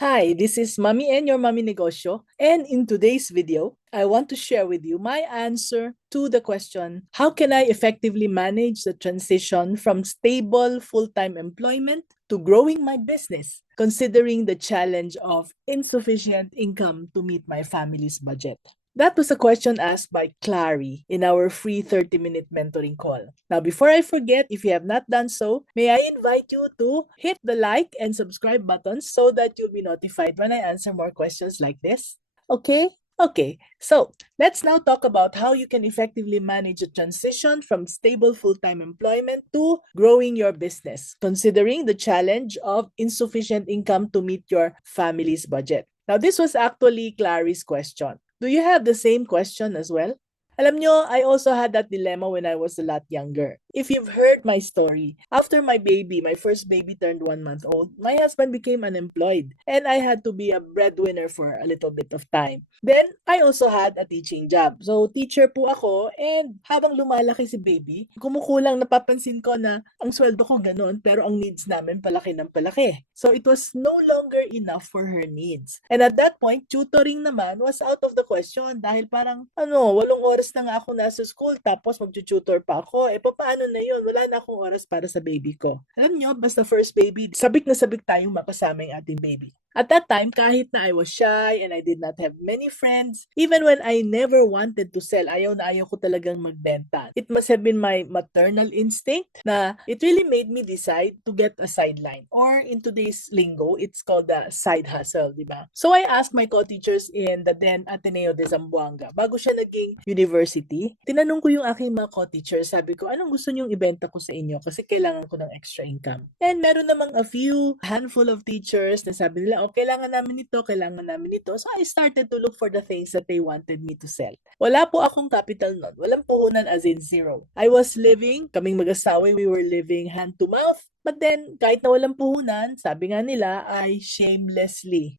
Hi, this is Mommy and your Mommy Negosyo. And in today's video, I want to share with you my answer to the question, how can I effectively manage the transition from stable full-time employment to growing my business, considering the challenge of insufficient income to meet my family's budget? That was a question asked by Clary in our free 30-minute mentoring call. Now, before I forget, if you have not done so, may I invite you to hit the like and subscribe buttons so that you'll be notified when I answer more questions like this. Okay? Okay, so let's now talk about how you can effectively manage a transition from stable full-time employment to growing your business, considering the challenge of insufficient income to meet your family's budget. Now, this was actually Clary's question. Do you have the same question as well? Alam nyo, I also had that dilemma when I was a lot younger. If you've heard my story, after my first baby turned 1 month old, my husband became unemployed and I had to be a breadwinner for a little bit of time. Then, I also had a teaching job. So, teacher po ako and habang lumalaki si baby, kumukulang napapansin ko na ang sweldo ko ganun pero ang needs namin palaki ng palaki. So, it was no longer enough for her needs. And at that point, tutoring naman was out of the question dahil parang 8 oras na nga ako nasa school tapos mag-tutor pa ako. Paano na yun? Wala na akong oras para sa baby ko. Alam nyo, basta first baby, sabik na sabik tayong makasama yung ating baby. At that time, kahit na I was shy and I did not have many friends, even when I never wanted to sell, ayaw na ayaw ko talagang magbenta. It must have been my maternal instinct na it really made me decide to get a sideline. Or in today's lingo, it's called the side hustle, di ba? So I asked my co-teachers in the then Ateneo de Zamboanga, bago siya naging university, tinanong ko yung aking mga co-teachers, sabi ko, anong gusto niyong ibenta ko sa inyo? Kasi kailangan ko ng extra income. And meron namang a handful of teachers na sabi nila, kailangan namin ito, kailangan namin ito. So I started to look for the things that they wanted me to sell. Wala po akong capital nun. Walang puhunan as in zero. I was living, kaming mag-asawa, we were living hand to mouth. But then, kahit na walang puhunan, sabi nga nila ay shamelessly,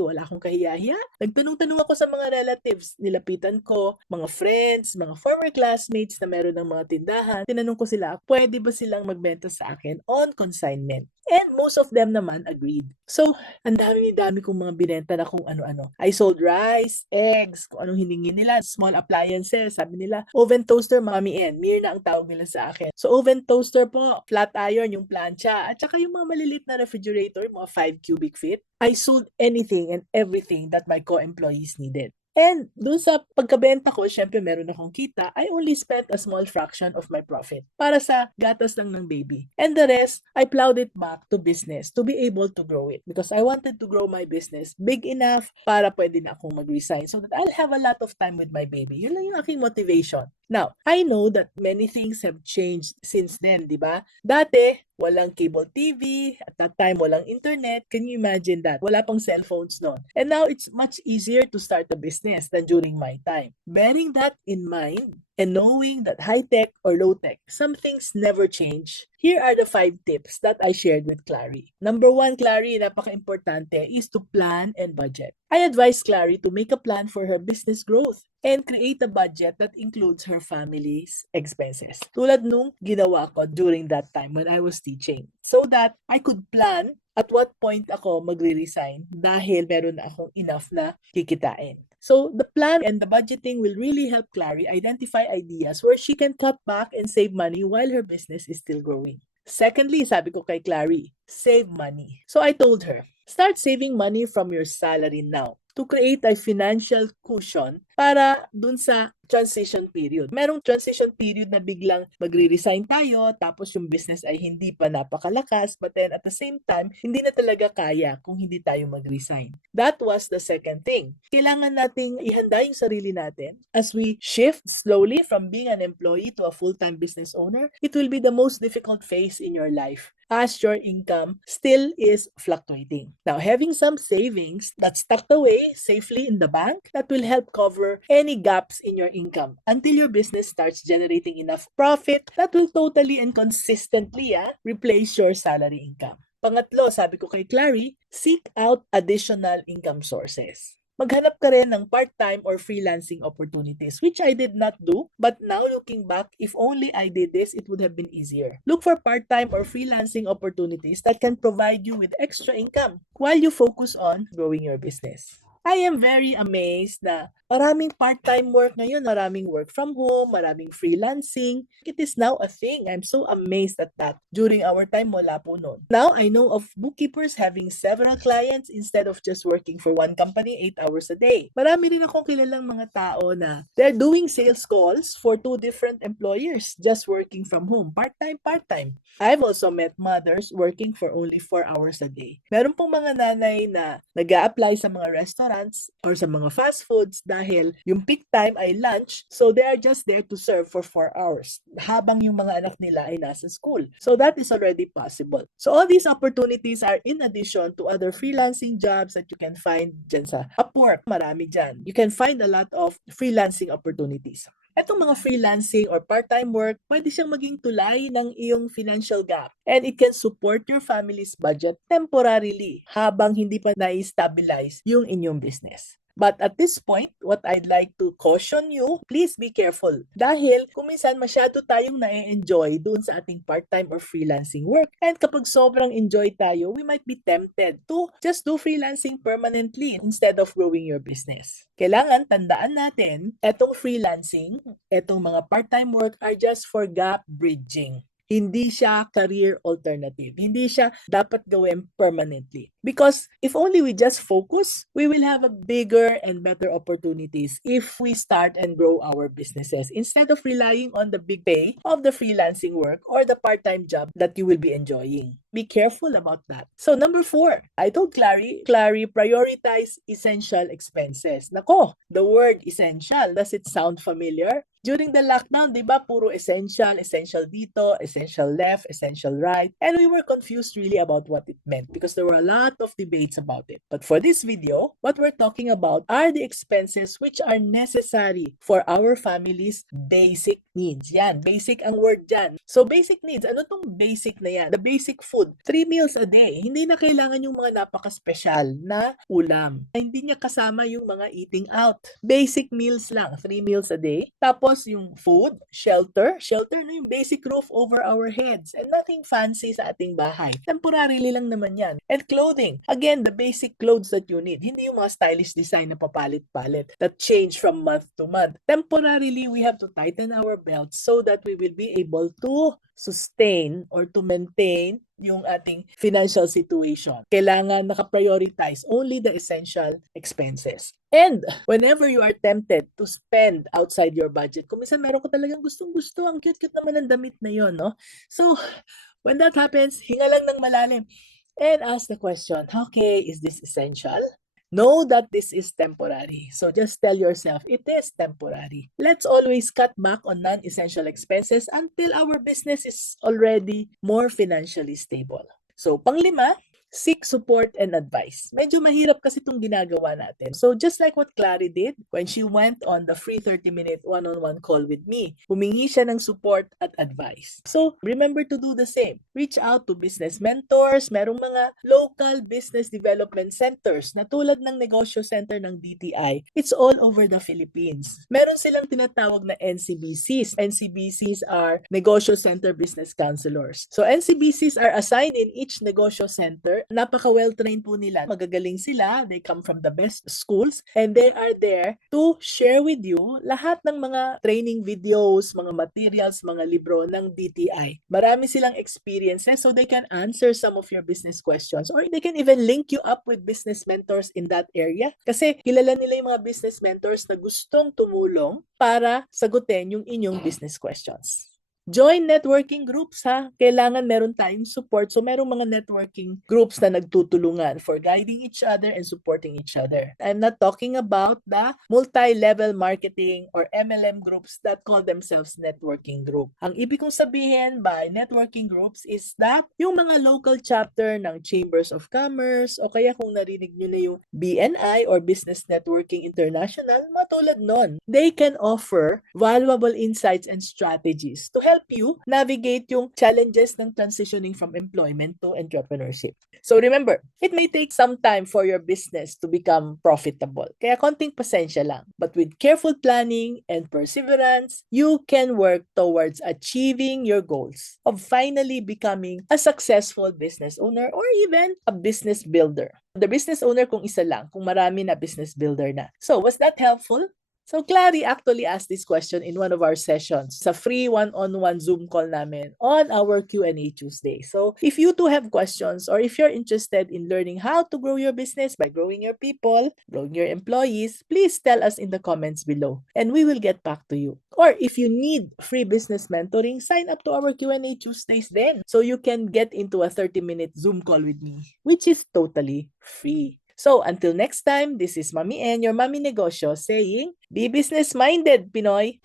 wala akong kahiya-hiya. Nagtanong-tanong ako sa mga relatives, nilapitan ko, mga friends, mga former classmates na meron ng mga tindahan. Tinanong ko sila, pwede ba silang magbenta sa akin on consignment? And most of them naman agreed. So, ang dami kong mga binenta na kung ano-ano. I sold rice, eggs, kung anong hiningin nila, small appliances. Sabi nila, oven toaster, Mommy N. Mir na ang tawag nila sa akin. So, oven toaster po, flat iron, yung plancha, at saka yung mga malilit na refrigerator, mga 5 cubic feet. I sold anything and everything that my co-employees needed. And dun sa pagkabenta ko, syempre meron akong kita, I only spent a small fraction of my profit para sa gatas lang ng baby. And the rest, I plowed it back to business to be able to grow it because I wanted to grow my business big enough para pwede na akong mag-resign so that I'll have a lot of time with my baby. Yun lang yung aking motivation. Now, I know that many things have changed since then, di ba? Dati, walang cable TV. At that time, walang internet. Can you imagine that? Wala pang cellphones noon. And now, it's much easier to start a business than during my time. Bearing that in mind, and knowing that high-tech or low-tech, some things never change, here are the 5 tips that I shared with Clary. Number 1, Clary, napaka-importante, is to plan and budget. I advise Clary to make a plan for her business growth and create a budget that includes her family's expenses. Tulad nung ginawa ko during that time when I was teaching. So that I could plan at what point ako magre-resign dahil meron na akong enough na kikitain. So the plan and the budgeting will really help Clary identify ideas where she can cut back and save money while her business is still growing. Secondly, sabi ko kay Clary, save money. So I told her, start saving money from your salary now to create a financial cushion para dun sa transition period. Merong transition period na biglang magre-resign tayo, tapos yung business ay hindi pa napakalakas, but then at the same time, hindi na talaga kaya kung hindi tayo mag-resign. That was the second thing. Kailangan nating ihanda yung sarili natin as we shift slowly from being an employee to a full-time business owner. It will be the most difficult phase in your life as your income still is fluctuating. Now, having some savings that's tucked away safely in the bank, that will help cover any gaps in your income until your business starts generating enough profit that will totally and consistently replace your salary income. Pangatlo, sabi ko kay Clary, seek out additional income sources. maghanap ka rin ng part-time or freelancing opportunities, which I did not do. But now looking back, if only I did this, it would have been easier. Look for part-time or freelancing opportunities that can provide you with extra income while you focus on growing your business. I am very amazed na maraming part-time work ngayon, maraming work from home, maraming freelancing. It is now a thing. I'm so amazed at that. During our time, wala po noon. Now, I know of bookkeepers having several clients instead of just working for one company 8 hours a day. Marami rin akong kilalang mga tao na they're doing sales calls for 2 different employers just working from home. Part-time, part-time. I've also met mothers working for only 4 hours a day. Meron pong mga nanay na nag-a-apply sa mga restaurants or sa mga fast foods dahil yung peak time ay lunch, so they are just there to serve for 4 hours habang yung mga anak nila ay nasa school. So that is already possible. So all these opportunities are in addition to other freelancing jobs that you can find dyan sa Upwork. Marami dyan. You can find a lot of freelancing opportunities. Etong mga freelancing or part-time work, pwede siyang maging tulay ng iyong financial gap. And it can support your family's budget temporarily habang hindi pa na-stabilize yung inyong business. But at this point, what I'd like to caution you, please be careful. Dahil kung minsan masyado tayong na-enjoy doon sa ating part-time or freelancing work. And kapag sobrang enjoy tayo, we might be tempted to just do freelancing permanently instead of growing your business. Kailangan tandaan natin, etong freelancing, etong mga part-time work are just for gap bridging. Hindi siya career alternative. Hindi siya dapat gawin permanently. Because if only we just focus, we will have a bigger and better opportunities if we start and grow our businesses instead of relying on the big pay of the freelancing work or the part-time job that you will be enjoying. Be careful about that. So number 4, I told Clary, prioritize essential expenses. Nako, the word essential, does it sound familiar? During the lockdown, di ba, puro essential dito, essential left, essential right. And we were confused really about what it meant because there were a lot of debates about it. But for this video, what we're talking about are the expenses which are necessary for our family's basic needs. Yan, basic ang word dyan. So basic needs, ano tong basic na yan? The basic food, 3 meals a day. Hindi na kailangan yung mga napaka-special na ulam. Hindi niya kasama yung mga eating out. Basic meals lang, 3 meals a day. Tapos yung food, shelter na yung basic roof over our heads and nothing fancy sa ating bahay. Temporarily lang naman yan. And clothing, again, the basic clothes that you need. Hindi yung mga stylish design na papalit-palit that change from month to month. Temporarily, we have to tighten our belts so that we will be able to sustain or to maintain yung ating financial situation. Kailangan naka-prioritize only the essential expenses. And whenever you are tempted to spend outside your budget, kung minsan meron ko talagang gustong-gusto, ang cute-cute naman ng damit na yon, no? So, when that happens, hinga lang ng malalim and ask the question, okay, is this essential? Know that this is temporary. So just tell yourself, it is temporary. Let's always cut back on non-essential expenses until our business is already more financially stable. So panglima, seek support and advice. Medyo mahirap kasi itong ginagawa natin. So just like what Clary did when she went on the free 30-minute one-on-one call with me, humingi siya ng support at advice. So remember to do the same. Reach out to business mentors. Merong mga local business development centers na tulad ng Negosyo Center ng DTI. It's all over the Philippines. Meron silang tinatawag na NCBCs. NCBCs are Negosyo Center Business Counselors. So NCBCs are assigned in each Negosyo Center. Napaka-well-trained po nila. Magagaling sila. They come from the best schools and they are there to share with you lahat ng mga training videos, mga materials, mga libro ng DTI. Marami silang experiences so they can answer some of your business questions or they can even link you up with business mentors in that area kasi kilala nila yung mga business mentors na gustong tumulong para sagutin yung inyong business questions. Join networking groups ha. Kailangan meron tayong support. So merong mga networking groups na nagtutulungan for guiding each other and supporting each other. I'm not talking about the multi-level marketing or MLM groups that call themselves networking group. Ang ibig kong sabihin by networking groups is that yung mga local chapter ng Chambers of Commerce o kaya kung narinig nyo na yung BNI or Business Networking International, matulad nun. They can offer valuable insights and strategies to help help you navigate yung challenges ng transitioning from employment to entrepreneurship. So remember, it may take some time for your business to become profitable. Kaya konting pasensya lang. But with careful planning and perseverance, you can work towards achieving your goals of finally becoming a successful business owner or even a business builder. The business owner kung isa lang, kung marami na business builder na. So was that helpful? So Clary actually asked this question in one of our sessions sa free one-on-one Zoom call namin on our Q&A Tuesday. So if you too have questions or if you're interested in learning how to grow your business by growing your people, growing your employees, please tell us in the comments below and we will get back to you. Or if you need free business mentoring, sign up to our Q&A Tuesdays then so you can get into a 30-minute Zoom call with me, which is totally free. So, until next time, this is Mommy N, your Mommy Negosyo, saying, be business-minded, Pinoy!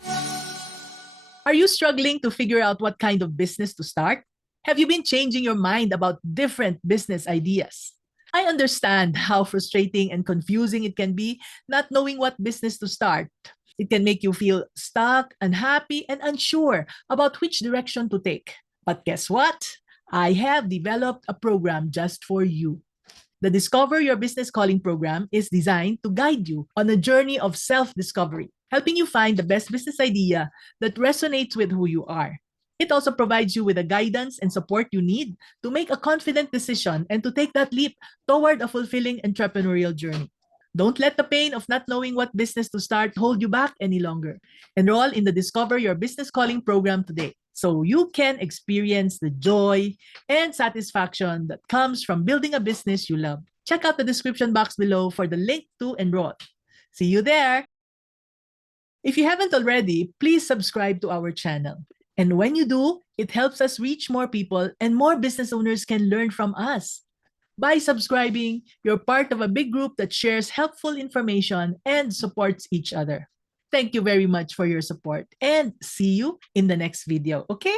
Are you struggling to figure out what kind of business to start? Have you been changing your mind about different business ideas? I understand how frustrating and confusing it can be not knowing what business to start. It can make you feel stuck, unhappy, and unsure about which direction to take. But guess what? I have developed a program just for you. The Discover Your Business Calling program is designed to guide you on a journey of self-discovery, helping you find the best business idea that resonates with who you are. It also provides you with the guidance and support you need to make a confident decision and to take that leap toward a fulfilling entrepreneurial journey. Don't let the pain of not knowing what business to start hold you back any longer. Enroll in the Discover Your Business Calling program today so you can experience the joy and satisfaction that comes from building a business you love. Check out the description box below for the link to enroll. See you there! If you haven't already, please subscribe to our channel. And when you do, it helps us reach more people and more business owners can learn from us. By subscribing, you're part of a big group that shares helpful information and supports each other. Thank you very much for your support and see you in the next video, okay?